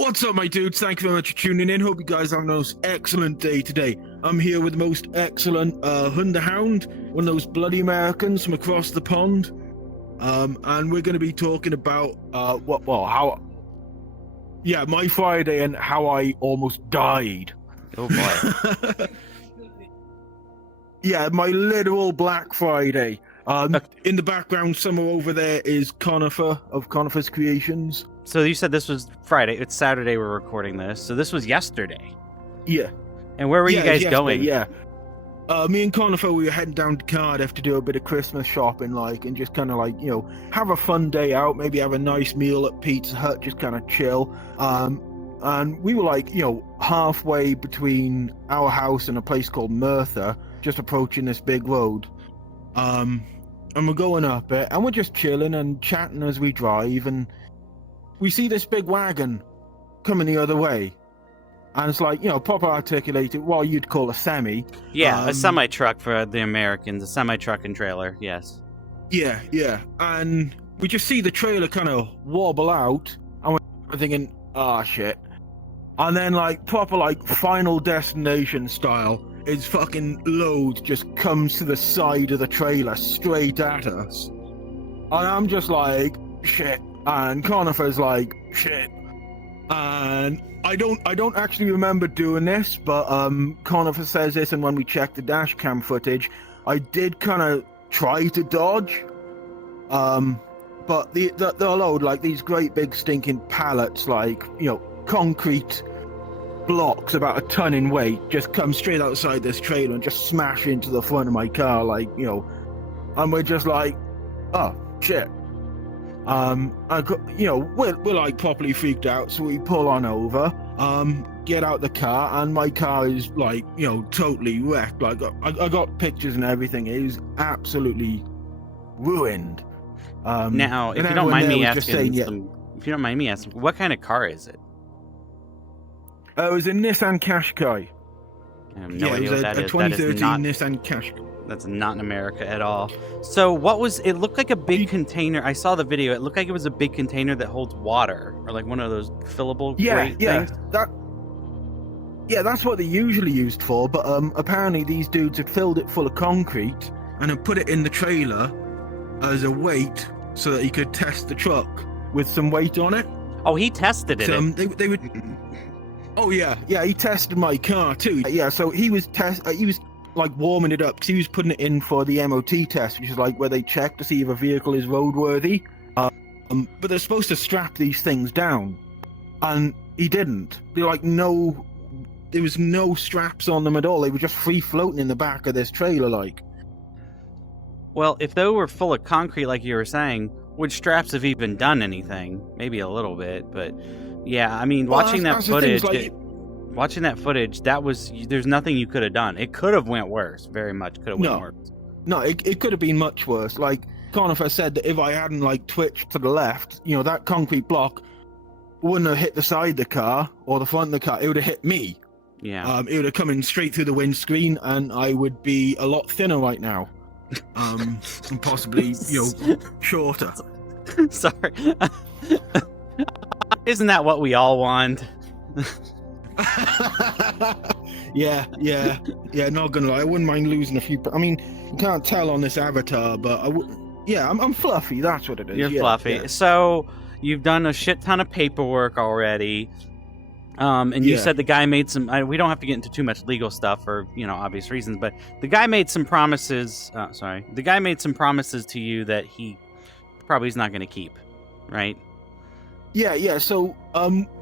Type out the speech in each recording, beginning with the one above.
What's up, my dudes? Thank you very much for tuning in. Hope you guys have the most excellent day today. I'm here with the most excellent Hound, one of those bloody Americans from across the pond. And we're going to be talking about my Friday and how I almost died. Oh boy. Yeah, my literal Black Friday. In the background, somewhere over there is Conifer of Conifer's Creations. So you said this was Friday. It's Saturday we're recording this. So this was yesterday. Yeah. And where were you guys going? Yeah. Me and Conifer, we were heading down to Cardiff to do a bit of Christmas shopping, and just kind of have a fun day out, maybe have a nice meal at Pizza Hut, just kind of chill. And we were halfway between our house and a place called Merthyr, just approaching this big road. And we're going up it, and we're just chilling and chatting as we drive, and we see this big wagon coming the other way. And it's proper articulated, what you'd call a semi. Yeah, a semi-truck for the Americans, a semi-truck and trailer, yes. Yeah. And we just see the trailer kind of wobble out, and we're thinking, shit. And then, proper, Final Destination style, his fucking load just comes to the side of the trailer straight at us. And I'm just like, shit. And Conifer's like, shit. And I don't actually remember doing this, but Conifer says this, and when we checked the Dashcam footage, I did kind of try to dodge. But the load, these great big stinking pallets, concrete blocks about a ton in weight, just come straight outside this trailer and just smash into the front of my car, and we're just like, oh shit. We're properly freaked out, so we pull on over, get out the car, and my car is totally wrecked. I got pictures and everything. It was absolutely ruined. Now, if you don't mind me asking, what kind of car is it? It was a Nissan Qashqai. I have no idea what that is. A 2013 Nissan Qashqai. That's not in America at all. So it looked like a big container. I saw the video. It looked like it was a big container that holds water, or one of those fillable things. That's what they usually used for, but apparently these dudes had filled it full of concrete and had put it in the trailer as a weight so that he could test the truck with some weight on it. Oh, he tested it. They would. Oh yeah, he tested my car too. Yeah, so he was warming it up because he was putting it in for the MOT test, which is where they check to see if a vehicle is roadworthy. But they're supposed to strap these things down, and he didn't. There was no straps on them at all. They were just free floating in the back of this trailer, Well, if they were full of concrete, like you were saying, would straps have even done anything? Maybe a little bit, but yeah, I mean, watching that footage, there's nothing you could have done. It could have went worse, very much could have went worse. No, it could have been much worse. Conifer said that if I hadn't twitched to the left, that concrete block wouldn't have hit the side of the car or the front of the car. It would have hit me. Yeah. It would have come in straight through the windscreen, and I would be a lot thinner right now. And possibly, shorter. Sorry. Isn't that what we all want? Yeah, not gonna lie, I wouldn't mind losing a few. I mean, you can't tell on this avatar, but I'm fluffy, that's what it is. You're fluffy. Yeah. So, you've done a shit ton of paperwork already. And you said the guy made some, we don't have to get into too much legal stuff for, obvious reasons, but the guy made some promises, to you that he probably is not going to keep, right? Yeah, so,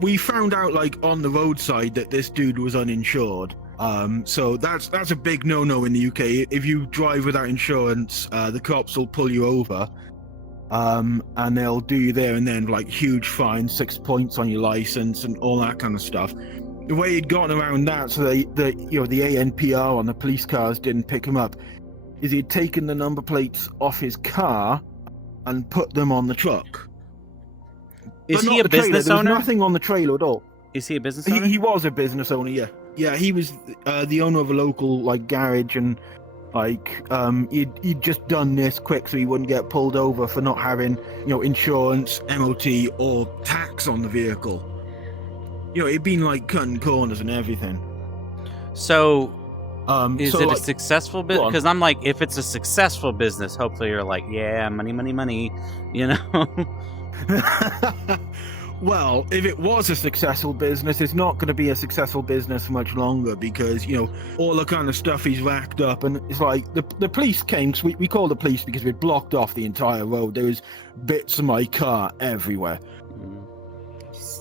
we found out, on the roadside that this dude was uninsured. So that's a big no-no in the UK. If you drive without insurance, the cops will pull you over. And they'll do you there and then, huge fine, 6 points on your license and all that kind of stuff. The way he'd gotten around that, so the ANPR on the police cars didn't pick him up, is he'd taken the number plates off his car and put them on the truck. Is he a business owner? There's nothing on the trailer at all. Is he a business owner? He was a business owner, yeah. Yeah, he was the owner of a local garage, and he'd just done this quick so he wouldn't get pulled over for not having insurance, MOT, or tax on the vehicle. it'd been like cutting corners and everything. So, is so, it a like, successful go business? on. Because I'm like, if it's a successful business, hopefully you're like, yeah, money, money, money, you know? Well, if it was a successful business, it's not going to be a successful business for much longer because, all the kind of stuff he's racked up. And it's like the police came, cause we called the police because we'd blocked off the entire road. There was bits of my car everywhere.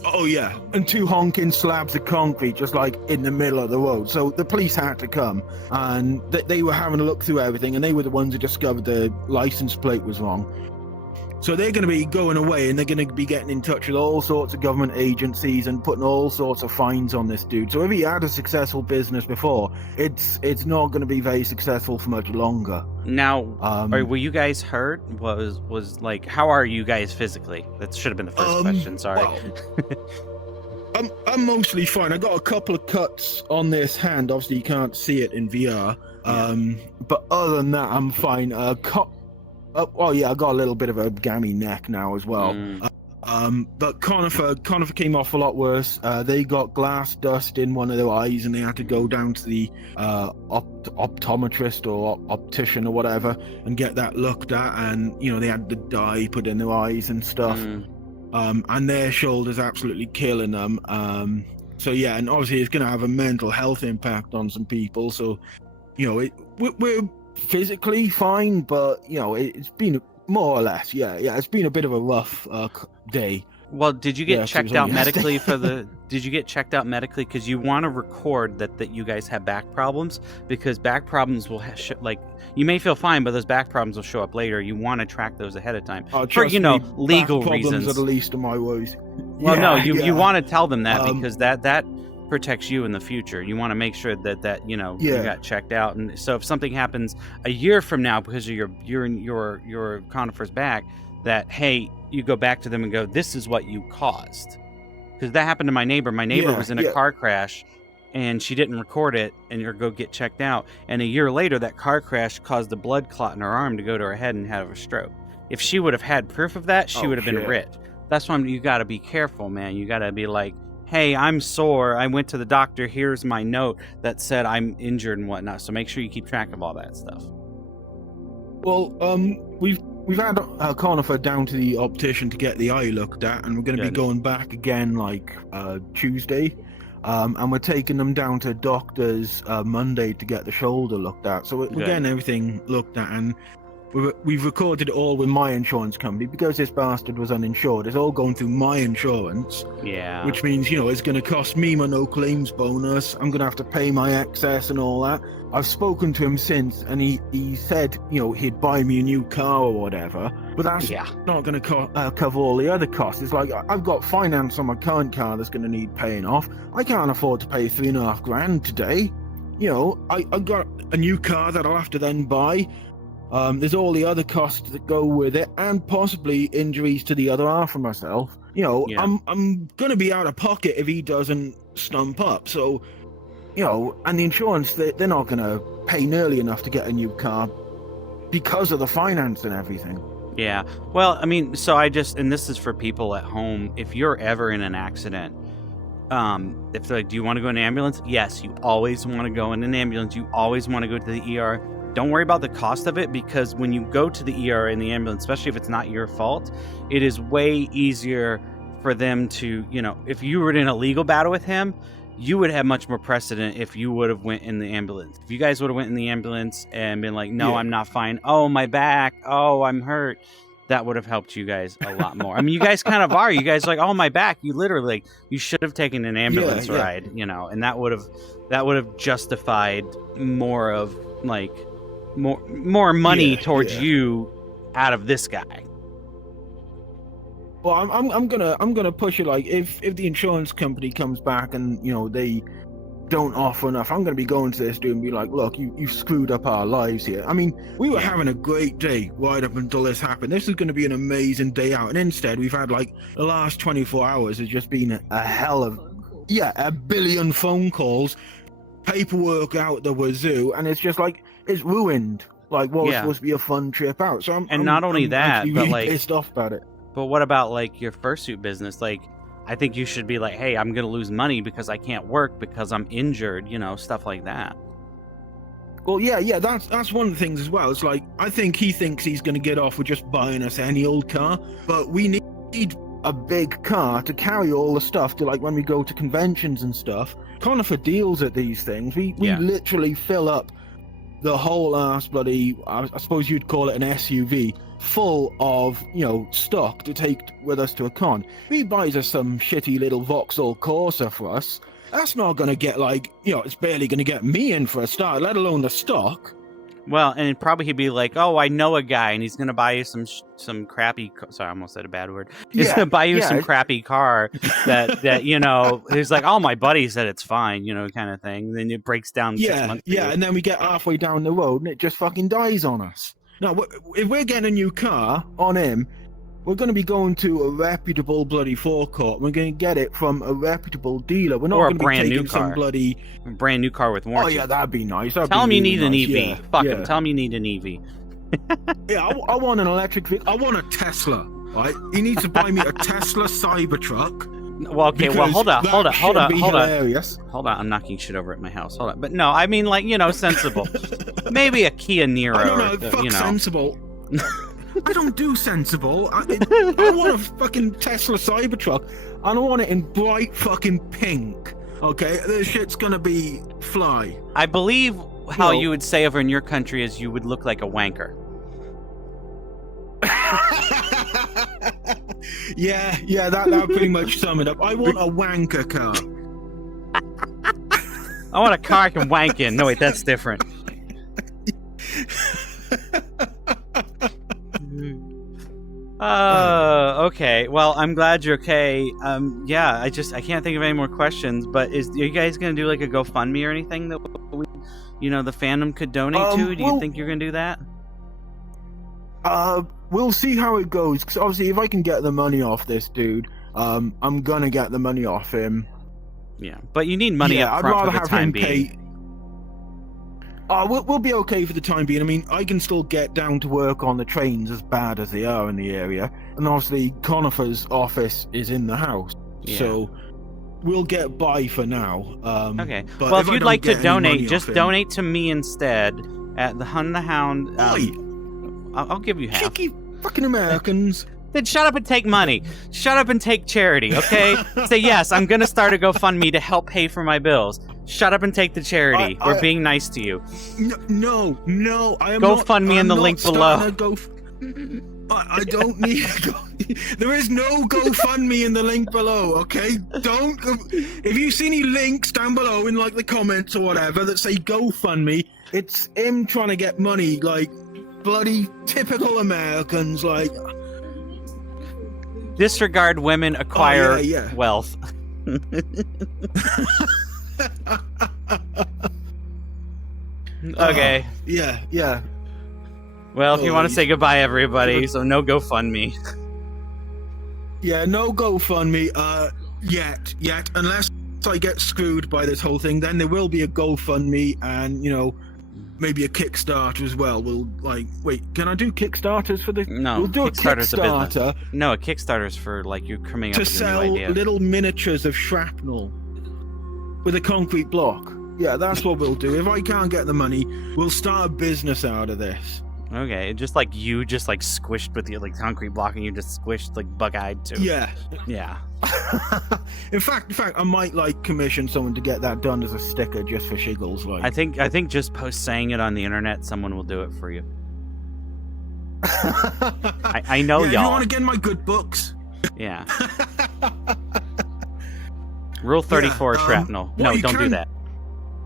Oh, yeah. And 2 honking slabs of concrete just like in the middle of the road. So the police had to come and they were having a look through everything, and they were the ones who discovered the license plate was wrong. So they're going to be going away, and they're going to be getting in touch with all sorts of government agencies and putting all sorts of fines on this dude. So if he had a successful business before, it's not going to be very successful for much longer. Now, were you guys hurt? Was like, how are you guys physically? That should have been the first question. Sorry. Well, I'm mostly fine. I got a couple of cuts on this hand. Obviously, you can't see it in VR. But other than that, I'm fine. Oh yeah, I got a little bit of a gammy neck now as well. But Conifer came off a lot worse. They got glass dust in one of their eyes, and they had to go down to the optometrist or optician or whatever and get that looked at. And they had the dye put in their eyes and stuff. And their shoulder's absolutely killing them. So yeah, and obviously it's going to have a mental health impact on some people. So we're physically fine, but it's been more or less, it's been a bit of a rough day. Well, did you get checked out medically did you get checked out medically? Because you want to record that you guys have back problems, because back problems will you may feel fine, but those back problems will show up later. You want to track those ahead of time for legal reasons. Are the least of my worries. Well, you want to tell them that because that protects you in the future. You want to make sure that you got checked out, and so if something happens a year from now because of your conifer's back, that hey, you go back to them and go, this is what you caused. Because that happened to my neighbor. My neighbor was in a car crash, and she didn't record it, and you go get checked out. And a year later, that car crash caused a blood clot in her arm to go to her head and have a stroke. If she would have had proof of that, she would have been writ. That's why you got to be careful, man. You got to be like, hey, I'm sore. I went to the doctor. Here's my note that said I'm injured and whatnot. So make sure you keep track of all that stuff. Well, we've had Conifer down to the optician to get the eye looked at, and we're going to be going back again Tuesday. And we're taking them down to doctors Monday to get the shoulder looked at. So we're getting everything looked at, and we've recorded it all with my insurance company because this bastard was uninsured. It's all going through my insurance. Yeah. Which means, it's going to cost me my no claims bonus. I'm going to have to pay my excess and all that. I've spoken to him since, and he said, he'd buy me a new car or whatever. But that's not going to cover all the other costs. It's like, I've got finance on my current car that's going to need paying off. I can't afford to pay $3,500 today. I got a new car that I'll have to then buy. There's all the other costs that go with it, and possibly injuries to the other half of myself. I'm going to be out of pocket if he doesn't stump up. So, and the insurance, they're not going to pay nearly enough to get a new car because of the finance and everything. Yeah. Well, I mean, so and this is for people at home, if you're ever in an accident, if they're like, do you want to go in an ambulance? Yes, you always want to go in an ambulance. You always want to go to the ER. Don't worry about the cost of it, because when you go to the ER in the ambulance, especially if it's not your fault, it is way easier for them to, if you were in a legal battle with him, you would have much more precedent if you would have went in the ambulance. If you guys would have went in the ambulance and been like, no, I'm not fine. Oh, my back. Oh, I'm hurt. That would have helped you guys a lot more. I mean, you guys kind of are. You guys are like, oh, my back. You literally, you should have taken an ambulance ride, and that would have justified more of more money towards you out of this guy. Well, I'm gonna push it. Like, if the insurance company comes back and they don't offer enough, I'm gonna be going to this dude and be like, look, you've screwed up our lives here. I mean, we were having a great day right up until this happened. This is gonna be an amazing day out, and instead we've had the last 24 hours has just been a hell of a billion phone calls, paperwork out the wazoo, and it's just it's ruined what was supposed to be a fun trip out. So I'm not only that, but really pissed off about it. But what about your fursuit business? I think you should be like, hey, I'm gonna lose money because I can't work because I'm injured, stuff like that. Well, yeah, that's one of the things as well. It's like, I think he thinks he's going to get off with just buying us any old car, but we need a big car to carry all the stuff to, like, when we go to conventions and stuff. Conifer deals at these things. We literally fill up the whole ass bloody, I suppose you'd call it an SUV, full of, stock to take with us to a con. He buys us some shitty little Vauxhall Corsa for us. That's not going to get, it's barely going to get me in for a start, let alone the stock. Well, and probably he'd be like, oh, I know a guy, and he's going to buy you some crappy... Sorry, I almost said a bad word. He's going to buy you some crappy car that he's like, oh, my buddy said it's fine, kind of thing. And then it breaks down 6 months later. And then we get halfway down the road, and it just fucking dies on us. Now, if we're getting a new car on him, we're going to be going to a reputable bloody forecourt. We're going to get it from a reputable dealer. We're not going to be taking some bloody... A brand new car with warranty. Oh, yeah, that'd be nice. Tell him you need an EV. Fuck him. Tell him you need an EV. I want an electric vehicle. I want a Tesla, right? He needs to buy me a Tesla Cybertruck. Well, okay, hold on. Hold on, I'm knocking shit over at my house. Hold on. But no, I mean, sensible. Maybe a Kia Niro. No, fuck sensible. I don't do sensible. I want a fucking Tesla Cybertruck, and I want it in bright fucking pink. Okay, this shit's gonna be fly. I believe how you would say over in your country is you would look like a wanker. yeah, that pretty much sum it up. I want a wanker car. I want a car I can wank in. No, wait, that's different. Okay. Well, I'm glad you're okay. I can't think of any more questions, but are you guys gonna do like a GoFundMe or anything that we, the fandom could donate to? Do you think you're gonna do that? We'll see how it goes, because obviously if I can get the money off this dude, I'm gonna get the money off him. Yeah, but you need money up front for the time being. We'll be okay for the time being. I mean, I can still get down to work on the trains as bad as they are in the area. And obviously, Conifer's office is in the house. Yeah. So we'll get by for now. Okay. Well, if you'd like to donate, just donate to me instead at the Hun the Hound. I'll give you half. Cheeky fucking Americans. Then shut up and take money. Shut up and take charity, okay? Say, yes, I'm going to start a GoFundMe to help pay for my bills. Shut up and take the charity. We're being nice to you. No. I am GoFundMe in the link below. I don't need... There is no GoFundMe in the link below, okay? Don't... If you see any links down below in, the comments or whatever that say GoFundMe, it's him trying to get money, bloody typical Americans, Disregard women, acquire wealth. Okay. Yeah. Well, if you want to say goodbye, everybody, so no GoFundMe. Yeah, no GoFundMe, yet, unless I get screwed by this whole thing, then there will be a GoFundMe and, maybe a Kickstarter as well. We'll, wait, can I do Kickstarters for this? No, we'll do Kickstarter's a Kickstarter. A business. No, a Kickstarter's for, you coming up with a new idea. To sell little miniatures of shrapnel with a concrete block. Yeah, that's what we'll do. If I can't get the money, we'll start a business out of this. Okay, just squished with the concrete block, and you just squished bug-eyed too. Yeah. in fact, I might commission someone to get that done as a sticker just for shiggles. I think just post saying it on the internet, someone will do it for you. I know y'all. You want to get my good books? Yeah. Rule 34 shrapnel. No, don't do that.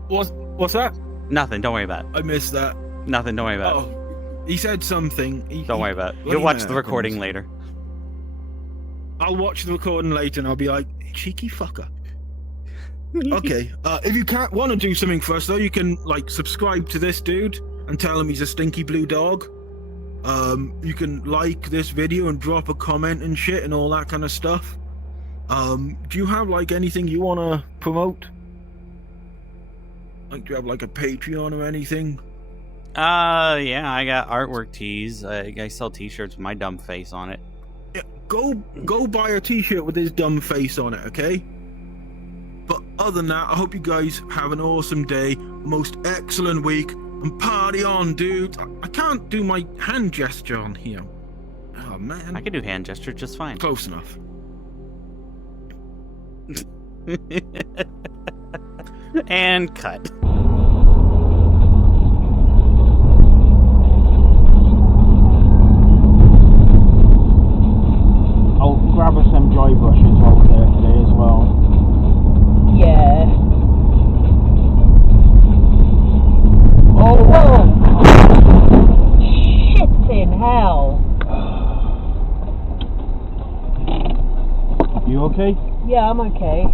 What's that? Nothing. Don't worry about it. I missed that. Nothing. Don't worry about it. He said something. Don't worry about it. You'll watch the recording later. I'll watch the recording later and I'll be like, cheeky fucker. Okay. If you can't want to do something for us though, you can subscribe to this dude and tell him he's a stinky blue dog. You can like this video and drop a comment and shit and all that kind of stuff. Do you have anything you want to promote? Do you have a Patreon or anything? Yeah, I got artwork tees. I sell t-shirts with my dumb face on it. Yeah, go buy a t-shirt with his dumb face on it, okay? But other than that, I hope you guys have an awesome day, a most excellent week, and party on, dude. I can't do my hand gesture on here. Oh, man. I can do hand gesture just fine. Close enough. And cut. I'll grab us some dry brushes while we're there today as well. Yeah. Oh, shit in hell. You okay? Yeah, I'm okay.